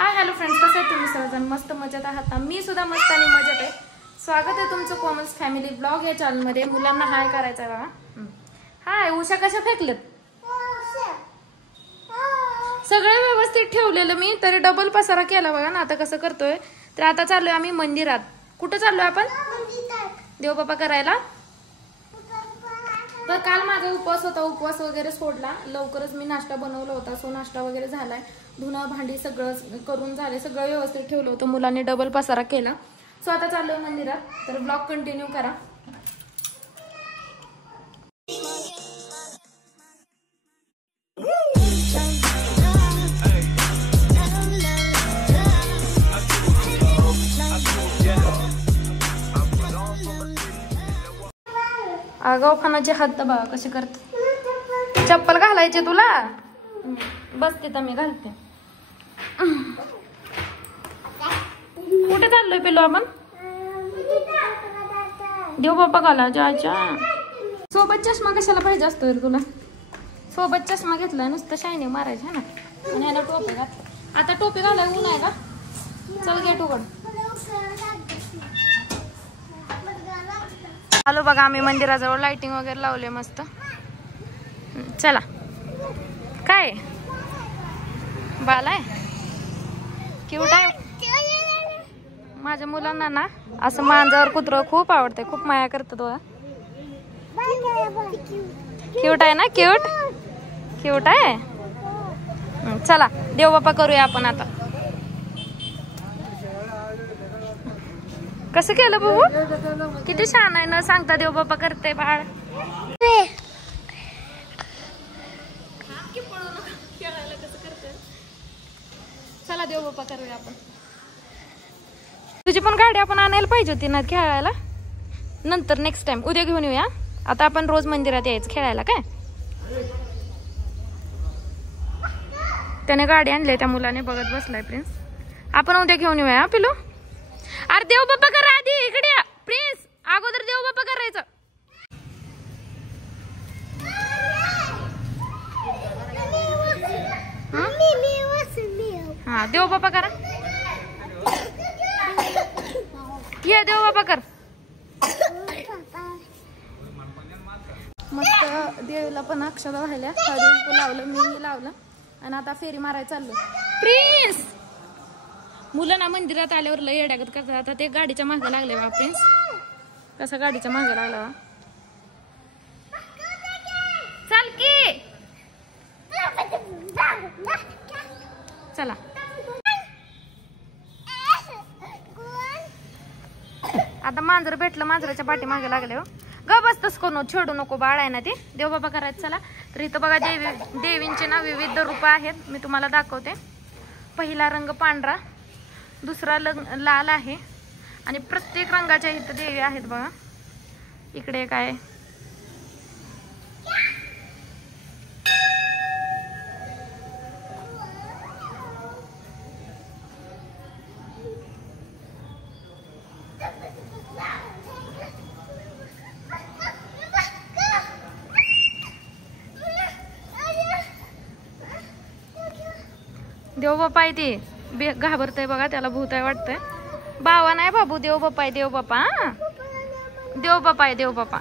Hi hello friends, कसे आहेत तुम्ही सर्वजण? मस्त मजेत आहात ना? मी सुद्धा मस्त आणि मजेत आहे. स्वागत आहे तुमचं कोमल्स फॅमिली ब्लॉग या चॅनलमध्ये. मुलांना हाय करायचा आहे बघा. हाय. उषा कशा फेकलेत? सगळं व्यवस्थित ठेवलेलं मी, तरी डबल पसारा केला बघा ना. आता कसं करतोय तर आता चाललोय आम्ही मंदिरात. कुठं चाललोय आपण? देवबापा करायला. तर काल माझा उपवास होता, उपवास वगैरे सोडला. लवकरच मी नाश्ता बनवला होता, सो नाश्ता वगैरे झालाय. धुणं भांडी सगळं करून झाले, सगळं व्यवस्थित ठेवलं होतं. मुलांनी डबल पसारा केला. सो आता चाललोय मंदिरात. तर ब्लॉग कंटिन्यू करा. आगाव खानाचे हात बघा कसे करते. चप्पल घालायचे तुला? बस तिथं मी घालते. कुठे चाललोय पेलो आपण? देव बाप्पा घाला जायच्या. सोबत चष्मा कशाला पाहिजे असतो रे तुला? सोबत चष्मा घेतलाय नुसतं शायनिंग मारायचं है ना. आणि ह्याला टोपी घात. आता टोपी घालाय ऊन आहे का? चल गेट उघड. आलो बघा आम्ही मंदिराजवळ. लाइटिंग वगैरे लावले मस्त. चला. काय बाल आहे? क्यूट आहे. माझ्या मुलांना ना असं मांजर कुत्र खूप आवडते, खूप माया करतात बघा. क्यूट आहे ना? क्यूट क्यूट आहे. चला देवबाप्पा करूया आपण आता. कसं केलं बाबू? किती छान आहे न सांगता देवबाप्पा करते बाळ. चला देवबाप्पा करूया आपण. तुझी पण गाडी आपण आणायला पाहिजे होती ना खेळायला. नंतर नेक्स्ट टाइम उद्या घेऊन येऊया. आता आपण रोज मंदिरात यायचं खेळायला. काय त्याने गाडी आणली, त्या मुलाने बघत बसलाय प्रिन्स. आपण उद्या घेऊन येऊया पिलू. अरे देवबाप्पा करा आधी. इकडे या प्रिन्स. अगोदर देवबाप्पा करायचं. हा देवबाप्पा करा. ये देवबाप्पा कर. मस्त देवीला पण अक्षता व्हायला. हळदी लावलं, मी लावलं आणि आता फेरी मारायला चाललो. प्रिन्स मुलं ना मंदिरात आल्यावर लय येड्यागत करतात. आता ते गाडीच्या मागे लागले बा. प्रिन्स कसा गाडीच्या मागे लागला बा. चल की. चला. आता मांजर भेटलं, मांजराच्या पाठी मागे लागले. हो ग बसतस कोण छेडू नको, बाळ आहे ना ते. देवबाप्पा करायचं. चला. तर इथं बघा देवींचे ना विविध रूप आहेत. मी तुम्हाला दाखवते. पहिला रंग पांढरा, दुसरा लाल आहे आणि प्रत्येक रंगाच्या इथं देवी आहेत बघा. इकडे काय देवबाप्पा आहे ते. घाबरतय बघा, त्याला भूत आहे वाटतंय. बावा नाही बाबू, देवबाप्पा आहे. देवबाप्पा. हा देवबाप्पा आहे. देवबाप्पा.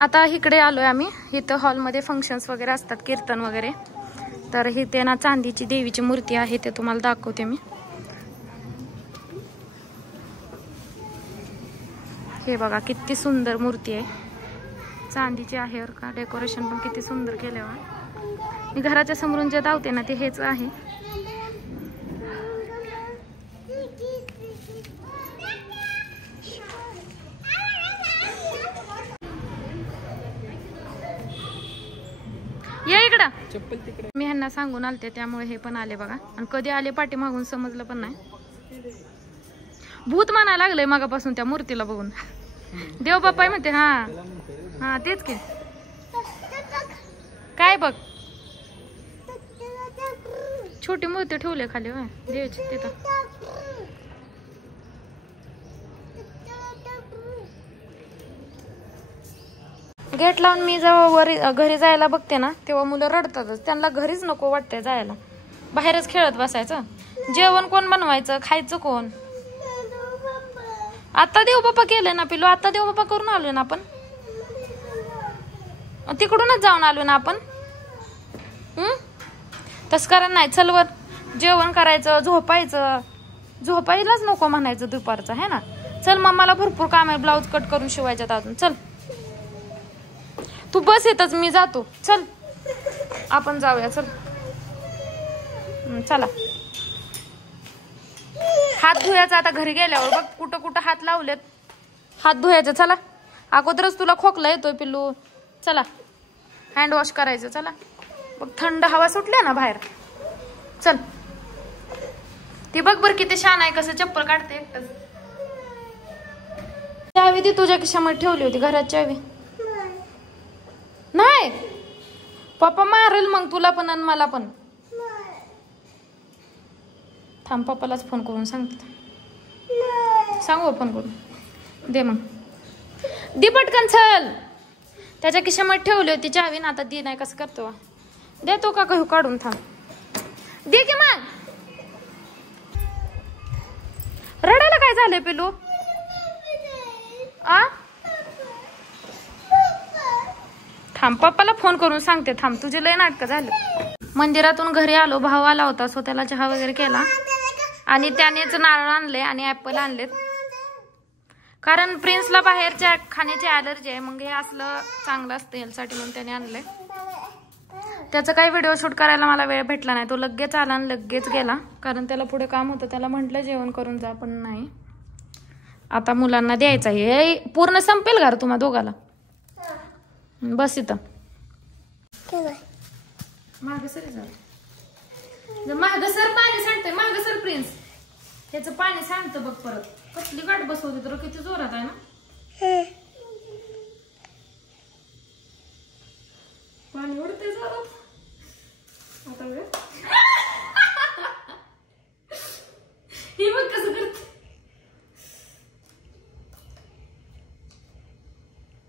आता इकडे आलोय आम्ही. इथं हॉलमध्ये फंक्शन्स वगैरे असतात, कीर्तन वगैरे. तर इथे ना चांदीची देवीची मूर्ती आहे, ते तुम्हाला दाखवते मी. हे बघा किती सुंदर मूर्ती आहे. चांदीची आहे बरं का. डेकोरेशन पण किती सुंदर केले बघा. मी घराच्या समोरून जे धावते ना ते हेच आहे. ये इकडं. मी ह्यांना सांगून आलते त्यामुळे हे पण आले बघा. आणि कधी आले पाठी मागून समजलं पण नाही. भूत म्हणायला लागलंय मागापासून त्या मूर्तीला बघून. देवबाप्पा म्हणते. हा हा तेच की. काय बघ छोटी मूर्ती ठेवली खाली देवीची तिथं. गेट लावून मी जेव्हा घरी जायला बघते ना तेव्हा मुलं रडतातच. त्यांना घरीच नको वाटतंय जायला, बाहेरच खेळत बसायचं. जेवण कोण बनवायचं, खायचं कोण? आता देवबापा केलंय ना पिलू, आता देवबापा करून आलोय ना आपण, तिकडूनच जाऊन आलो ना आपण. तस करा नाही. चल वर जेवण करायचं, झोपायचं. झोपायलाच नको म्हणायचं दुपारचं है ना. चल मम्माला भरपूर काम आहे, ब्लाऊज कट करून शिवायच्यात अजून. चल तू बस येतच, मी जातो. चल आपण जाऊया. चल चला. हात धुयाचा आता घरी गेल्यावर. बघ कुठं कुठं हात लावलेत. हात धुयाचे. चला अगोदरच तुला खोकला येतोय पिल्लू. चला हँड वॉश करायचं. चला बघ थंड हवा सुटल्या ना बाहेर. चल. ती बघ बर किती छान आहे, कसं चप्पल काढते एकटच. चावी ती तुझ्या खिशामध्ये ठेवली होती, घरात चावी नाही. पप्पा मारेल मग तुला पण आणि मला पण. थांब पप्पालाच फोन करून सांगते. सांगू फोन करून. दे मग, दे पटकन. चल. त्याच्या खिशामध्ये ठेवली होती चावी ना, आता दी नाही. कसं करतो देतो का कहू काढून. थांब दे की मग. रडायला काय झालंय पिलू? आ थांब पप्पाला फोन करून सांगते. थांब, तुझे लय नाटक झालं. मंदिरातून घरी आलो, भाऊ आला होता, सो त्याला चहा वगैरे केला आणि त्यानेच नारळ आणले आणि ऍपल आणलेत. कारण प्रिन्सला बाहेरच्या खाण्याची ॲलर्जी आहे, मग हे असलं चांगलं असतं हेल्थसाठी म्हणून त्याने आणलंय. त्याचा काही व्हिडिओ शूट करायला मला वेळ भेटला नाही. तो लगेच आला आणि लगेच गेला, कारण त्याला पुढे काम होतं. त्याला म्हटलं जेवण करून जा, पण नाही. आता मुलांना द्यायचं आहे. पूर्ण संपेल घर तुम्हा दोघाला. बस इथं माग सर. माग सर पाणी सांडतंय. माग सर प्रिन्स, ह्याचं पाणी सांडतं बघ परत. कसली गाठ बसवते तर, किती जोरात आहे ना पाणी उडते जोरात. आता ही बघ कसं करते.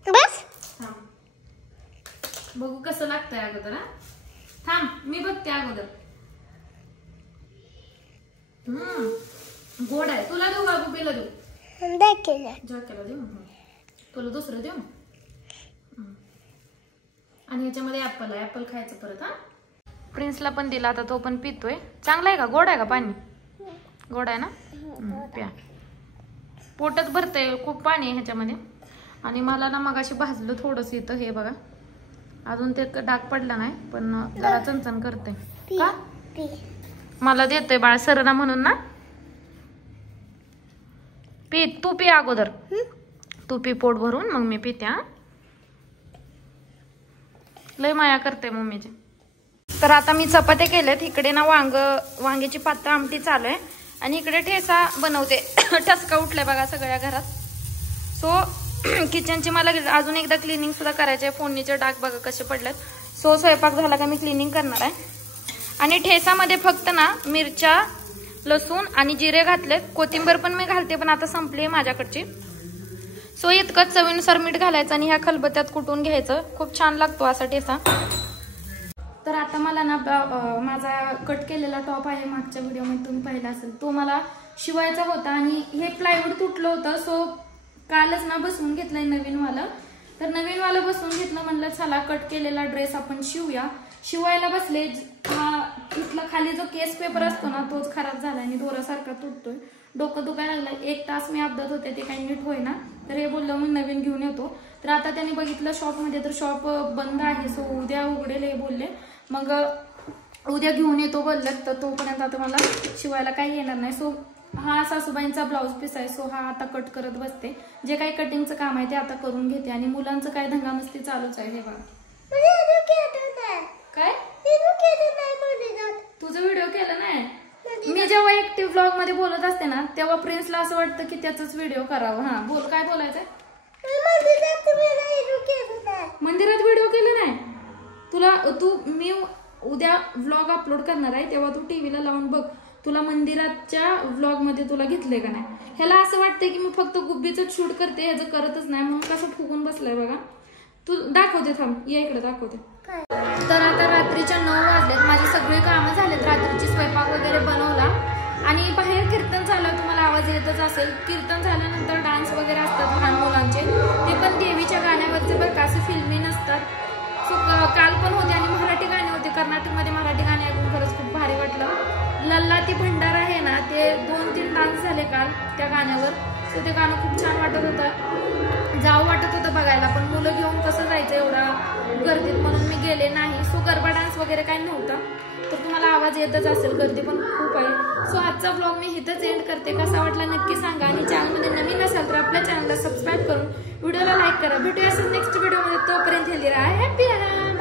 बस बघू कसं लागतंय अगोदर. हा थांब मी बघते अगोदर. गोड आहे. तुला देऊ बाबू? पिला देऊ? जॉकेला देऊ? तुला दुसरं देऊ? आणि ह्याच्यामध्ये ऍपल आहे, ऍपल खायचं परत. हा प्रिन्सला पण दिला, आता तो पण पितोय. चांगला आहे का? गोड आहे का पाणी? गोड आहे ना. प्या. पोटच भरतंय, खूप पाणी आहे ह्याच्यामध्ये. आणि मला ना मग अशी भाजलं थोडस इथं, हे बघा. अजून ते डाग पडला नाही, पण जरा चणचण करते. का मला देतोय बाळ सरना म्हणून ना. पी तू, पी अगोदर. तू पी पोट भरून, मग मी पिते. हा लय माया करते मम्मीची. तर आता मी चपात्या केल्यात. इकडे ना वांग्याची पातळ आमटी चालू आहे आणि इकडे ठेचा बनवते. ठसका उठलाय बघा सगळ्या घरात. सो किचनची मला अजून एकदा क्लिनिंग सुद्धा करायचे. फोडणीचे डाग बघा कसे पडलेत. सो स्वयंपाक झाला का मी क्लिनिंग करणार आहे. आणि ठेसामध्ये फक्त ना मिरच्या, लसूण आणि जिरे घातलेत. कोथिंबीर पण मी घालते, पण आता संपली आहे माझ्याकडची. सो इतकंच. चवीनुसार मीठ घालायचं आणि ह्या खलबत्त्यात कुटून घ्यायचं. खूप छान लागतो असा ठेसा. तर आता मला ना माझा कट केलेला टॉप आहे, मागच्या व्हिडिओमध्ये तुम्ही पाहिला असेल, तो मला शिवायचा होता आणि हे प्लायवूड तुटलं होतं. सो कालच ना बसवून घेतलंय नवीनवालं. तर नवीनवालं बसवून घेतलं, म्हणलं चला कट केलेला ड्रेस आपण शिवूया. शिवायला बसले. हा इथला खाली जो केस पेपर असतो ना तोच खराब झाला आणि दोरासारखा तुटतोय. डोकं दुखायला लागलं. 1 तास मी अपदात होते, ते काही नीट होईना. तर हे बोललं मग नवीन घेऊन येतो. तर आता त्यांनी बघितलं शॉपमध्ये, तर शॉप बंद आहे. सो उद्या उघडेल हे बोलले. मग उद्या घेऊन येतो बोललेत. तर तोपर्यंत आता मला शिवायला काही येणार नाही. सो हा सासूबाईंचा ब्लाऊज पीस आहे. सो हा आता कट करत बसते. जे काही कटिंगचं काम आहे ते आता करून घेते. आणि मुलांचं काय दंगामस्ती चालूच आहे. हे बघा काय तुझं व्हिडिओ केला नाही. मी जेव्हा ऍक्टिव्ह ब्लॉग मध्ये बोलत असते ना तेव्हा प्रिन्सला असं वाटतं की त्याच व्हिडिओ करावं. हा बोल, काय बोलायचंय? मंदिरात व्हिडिओ केला नाही तुला. मी उद्या व्लॉग अपलोड करणार आहे, तेव्हा तू टीव्हीला लावून बघ. तुला मंदिराच्या व्लॉग मध्ये तुला घेतलंय का नाही. ह्याला असं वाटतंय की मी फक्त गुब्बीच शूट करते, ह्याचं करतच नाही, म्हणून कसं फुगून बसलाय बघा. तू दाखवते, थांब या इकडे दाखवते. तर आता रात्रीच्या 9 वाजलेत. माझी सगळी कामं झालेत. रात्रीची स्वयंपाक वगैरे बनवला आणि बाहेर कीर्तन झालं, तुम्हाला आवाज येतच असेल. कीर्तन झाल्यानंतर डान्स वगैरे असतात लहान मुलांचे, ते पण देवीच्या गाण्यावरचे बरं का, असे फिल्मी नसतात. सो काल पण होते आणि मराठी गाणे होते. कर्नाटकमध्ये मराठी गाणे ऐकून खरंच खूप भारी वाटलं. लल्ला ती भंडार आहे ना, ते 2-3 डान्स झाले काल त्या गाण्यावर. सो ते गाणं खूप छान वाटत होतं, जावं वाटत होतं बघायला, पण मुलं घेऊन कसं जायचं एवढा गर्दीत, म्हणून मी गेले नाही. सो गरबा डान्स वगैरे काही नव्हता. तर तुम्हाला आवाज येतच असेल, गर्दी पण खूप आहे. सो आजचा ब्लॉग मी इथंच एंड करते. कसा वाटला नक्की सांगा आणि चॅनलमध्ये नवीन असाल तर आपल्या चॅनलला सबस्क्राईब करून व्हिडिओला लाईक करा. भेटूया असं नेक्स्ट व्हिडिओमध्ये. तोपर्यंत हेल्दी राहा, हॅपी राहा.